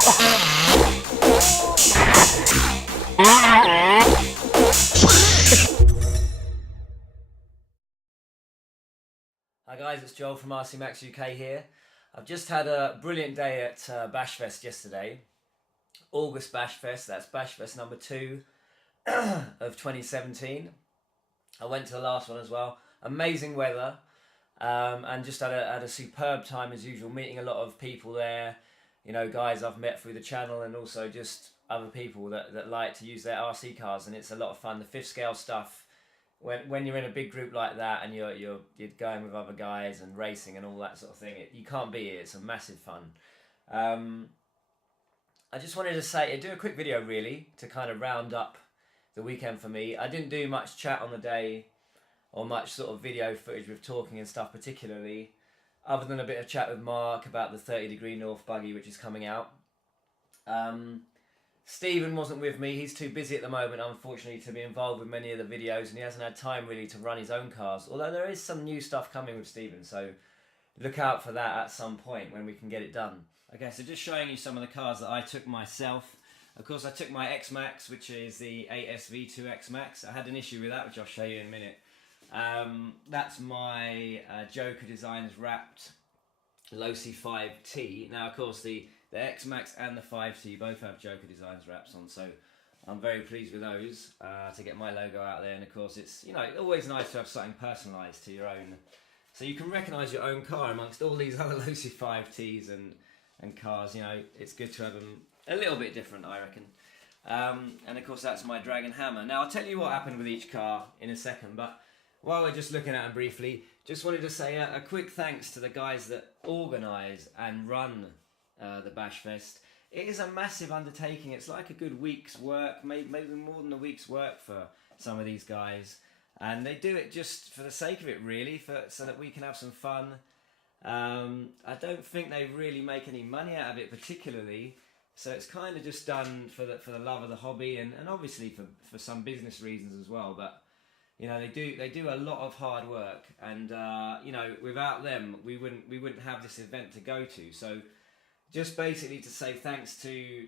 Hi guys, it's Joel from RcMaxx UK here. I've just had a brilliant day at Bashfest yesterday. August Bashfest, that's Bashfest number 2 of 2017. I went to the last one as well. Amazing weather, and just had a superb time as usual, meeting a lot of people there. You know, guys I've met through the channel, and also just other people that like to use their RC cars, and it's a lot of fun. The 5th scale stuff, when you're in a big group like that and you're going with other guys and racing and all that sort of thing, you can't beat it. It's a massive fun. I just wanted to do a quick video really to kind of round up the weekend for me. I didn't do much chat on the day or much sort of video footage with talking and stuff particularly, other than a bit of chat with Mark about the 30 degree north buggy which is coming out. Stephen wasn't with me. He's too busy at the moment, unfortunately, to be involved with many of the videos, and he hasn't had time really to run his own cars, although there is some new stuff coming with Stephen, so look out for that at some point when we can get it done. Okay, so just showing you some of the cars that I took myself. Of course, I took my RcMaxx, which is the ASV2 RcMaxx. I had an issue with that, which I'll show you in a minute. That's my Joker Designs wrapped Losi 5T. Now, of course, the RcMaxx and the 5T both have Joker Designs wraps on, so I'm very pleased with those to get my logo out there. And of course, it's, you know, always nice to have something personalised to your own, so you can recognise your own car amongst all these other Losi 5Ts and cars. You know, it's good to have them a little bit different, I reckon. And of course, that's my Dragon Hammer. Now, I'll tell you what happened with each car in a second, but while we're just looking at them briefly, just wanted to say a quick thanks to the guys that organise and run the Bashfest. It is a massive undertaking. It's like a good week's work, maybe more than a week's work for some of these guys, and they do it just for the sake of it, really, so that we can have some fun. I don't think they really make any money out of it particularly, so it's kind of just done for the love of the hobby, and obviously for some business reasons as well. But you know, they do a lot of hard work, and you know, without them we wouldn't have this event to go to. So just basically to say thanks to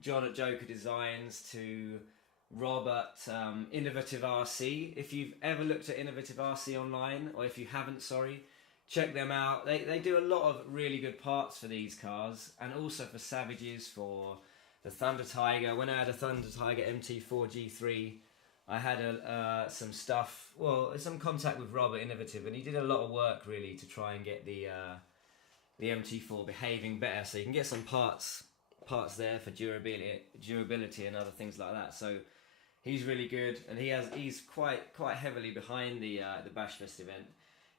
John at Joker Designs, to Rob at Innovative RC. If you've ever looked at Innovative RC online, or if you haven't, sorry, check them out. They do a lot of really good parts for these cars, and also for Savages, for the Thunder Tiger. When I had a Thunder Tiger MT4 G3, I had some stuff, some contact with Rob at Innovative, and he did a lot of work really to try and get the MT4 behaving better, so you can get some parts there for durability and other things like that. So he's really good, and he's quite heavily behind the Bashfest event.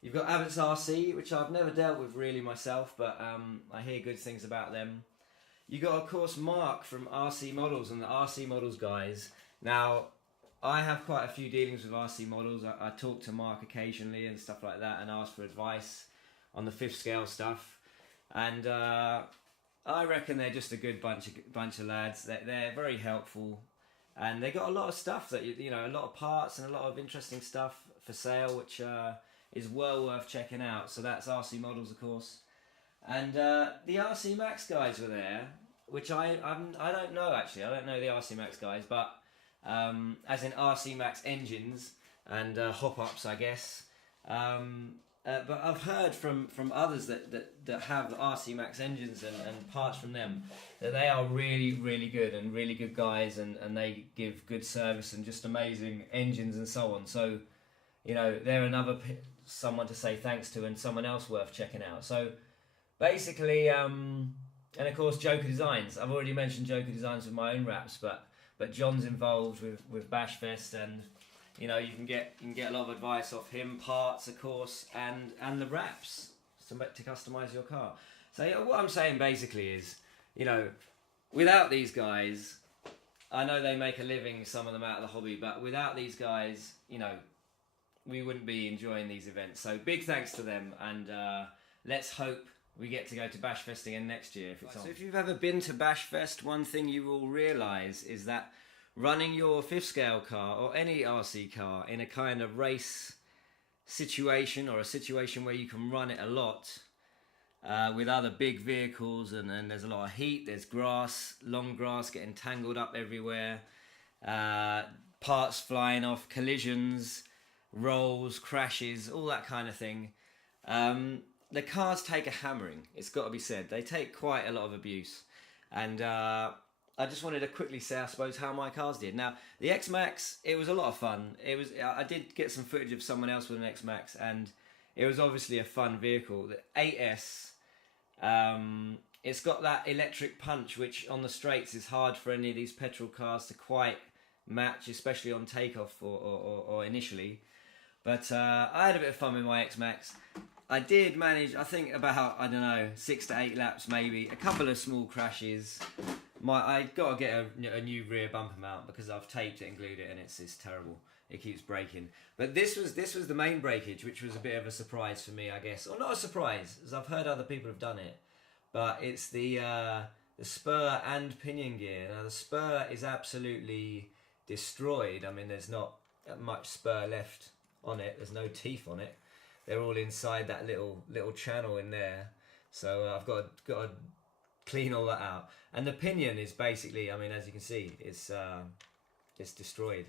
You've got Abbots Rc, which I've never dealt with really myself, but I hear good things about them. You got, of course, Mark from RcModelz and the RcModelz guys. Now, I have quite a few dealings with RcModelz. I talk to Mark occasionally and stuff like that, and ask for advice on the 5th scale stuff. And I reckon they're just a good bunch of lads. They're very helpful, and they got a lot of stuff that you know, a lot of parts and a lot of interesting stuff for sale, which is well worth checking out. So that's RcModelz, of course, and the RcMaxx guys were there, which I don't know actually. I don't know the RcMaxx guys, but as in RcMaxx engines and hop-ups, I guess. But I've heard from others that have RcMaxx engines and parts from them, that they are really good and really good guys, and they give good service and just amazing engines and so on. So, you know, they're another someone to say thanks to, and someone else worth checking out. So basically, and of course Joker Designs. I've already mentioned Joker Designs with my own wraps, but John's involved with Bashfest, and you know, you can get a lot of advice off him, parts, of course, and the wraps to customise your car. So what I'm saying basically is, you know, without these guys, I know they make a living, some of them, out of the hobby, but without these guys, you know, we wouldn't be enjoying these events. So big thanks to them, and let's hope we get to go to Bashfest again next year if it's on. So if you've ever been to Bashfest, one thing you will realise is that running your 5th scale car, or any RC car, in a kind of race situation, or a situation where you can run it a lot, with other big vehicles, and there's a lot of heat, there's grass, long grass getting tangled up everywhere, parts flying off, collisions, rolls, crashes, all that kind of thing. The cars take a hammering, it's got to be said. They take quite a lot of abuse. And I just wanted to quickly say, I suppose, how my cars did. Now, the RcMaxx, it was a lot of fun. I did get some footage of someone else with an RcMaxx, and it was obviously a fun vehicle. The 8S, it's got that electric punch, which on the straights is hard for any of these petrol cars to quite match, especially on takeoff or initially. But I had a bit of fun with my RcMaxx. I did manage, I think, about, I don't know, 6 to 8 laps maybe. A couple of small crashes. I got to get a new rear bumper mount because I've taped it and glued it, and it's terrible. It keeps breaking. But this was the main breakage, which was a bit of a surprise for me, I guess. Or not a surprise, as I've heard other people have done it. But it's the spur and pinion gear. Now, the spur is absolutely destroyed. I mean, there's not much spur left on it. There's no teeth on it. They're all inside that little channel in there. So I've got to clean all that out. And the pinion is basically, I mean, as you can see, it's destroyed.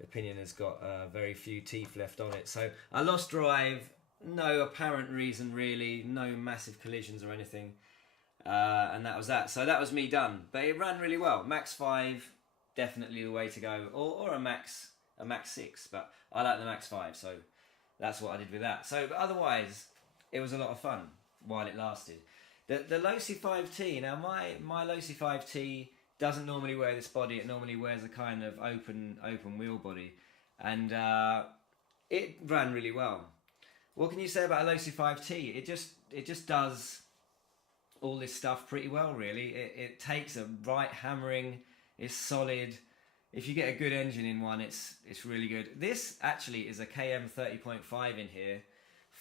The pinion has got very few teeth left on it. So I lost drive, no apparent reason really, no massive collisions or anything. And that was that. So that was me done. But it ran really well. Max 5, definitely the way to go. Or a Max 6, but I like the Max 5, so that's what I did with that. So, but otherwise, it was a lot of fun while it lasted. The Losi 5T, now my Losi 5T doesn't normally wear this body. It normally wears a kind of open wheel body, and it ran really well. What can you say about a Losi 5T? It just does all this stuff pretty well, really. It takes a right hammering. It's solid. If you get a good engine in one, it's really good. This actually is a KM 30.5 in here,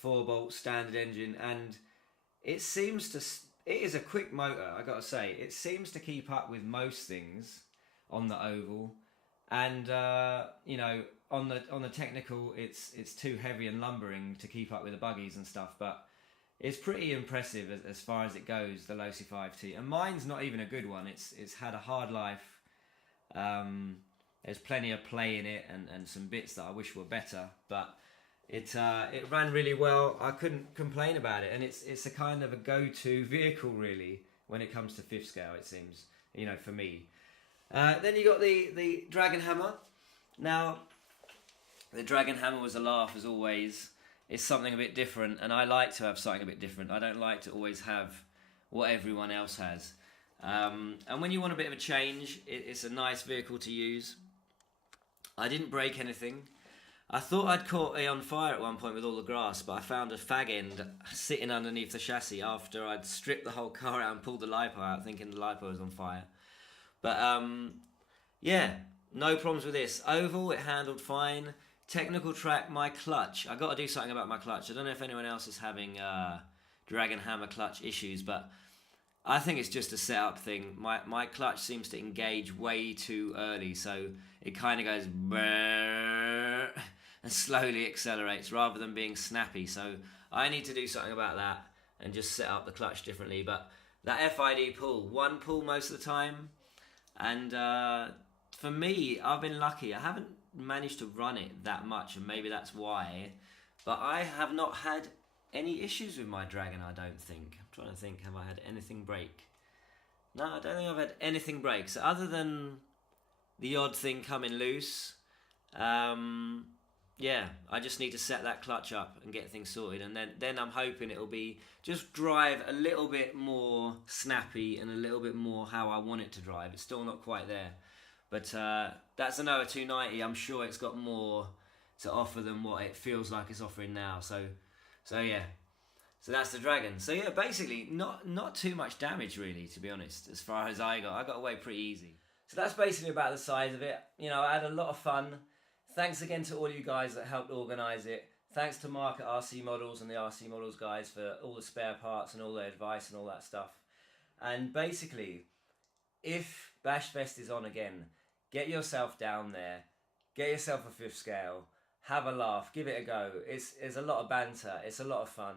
4-bolt standard engine, and it is a quick motor, I gotta say. It seems to keep up with most things on the oval, and you know, on the technical, it's too heavy and lumbering to keep up with the buggies and stuff, but it's pretty impressive as far as it goes, the Losi 5T. And mine's not even a good one. It's had a hard life. There's plenty of play in it and some bits that I wish were better, but it ran really well. I couldn't complain about it, and it's a kind of a go-to vehicle really when it comes to fifth scale, it seems, you know, for me. Then you got the Dragon Hammer. Now, the Dragon Hammer was a laugh as always. It's something a bit different, and I like to have something a bit different. I don't like to always have what everyone else has. And when you want a bit of a change, it's a nice vehicle to use. I didn't break anything. I thought I'd caught it on fire at one point with all the grass, but I found a fag end sitting underneath the chassis after I'd stripped the whole car out and pulled the LiPo out, thinking the LiPo was on fire. But yeah, no problems with this. Oval, it handled fine. Technical track, my clutch. I got to do something about my clutch. I don't know if anyone else is having Dragon Hammer clutch issues, but I think it's just a setup thing. My clutch seems to engage way too early, so it kind of goes and slowly accelerates rather than being snappy. So I need to do something about that and just set up the clutch differently. But that FID pull, one pull most of the time, and for me, I've been lucky. I haven't managed to run it that much, and maybe that's why, but I have not had any issues with my Dragon, I don't think. I'm trying to think, have I had anything break? No, I don't think I've had anything break. So other than the odd thing coming loose, yeah, I just need to set that clutch up and get things sorted, and then I'm hoping it'll be just drive a little bit more snappy and a little bit more how I want it to drive. It's still not quite there, but that's an OA 290. I'm sure it's got more to offer than what it feels like it's offering now. So yeah, so that's the Dragon. So yeah, basically not too much damage really, to be honest, as far as I got away pretty easy. So that's basically about the size of it. You know, I had a lot of fun. Thanks again to all you guys that helped organise it. Thanks to Mark at RcModelz and the RcModelz guys for all the spare parts and all their advice and all that stuff. And basically, if Bashfest is on again, get yourself down there, get yourself a fifth scale, have a laugh, give it a go. It's a lot of banter, it's a lot of fun.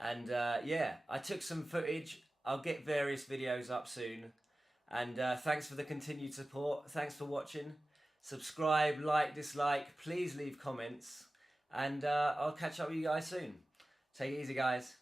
And yeah, I took some footage. I'll get various videos up soon. And thanks for the continued support. Thanks for watching. Subscribe, like, dislike. Please leave comments. And I'll catch up with you guys soon. Take it easy, guys.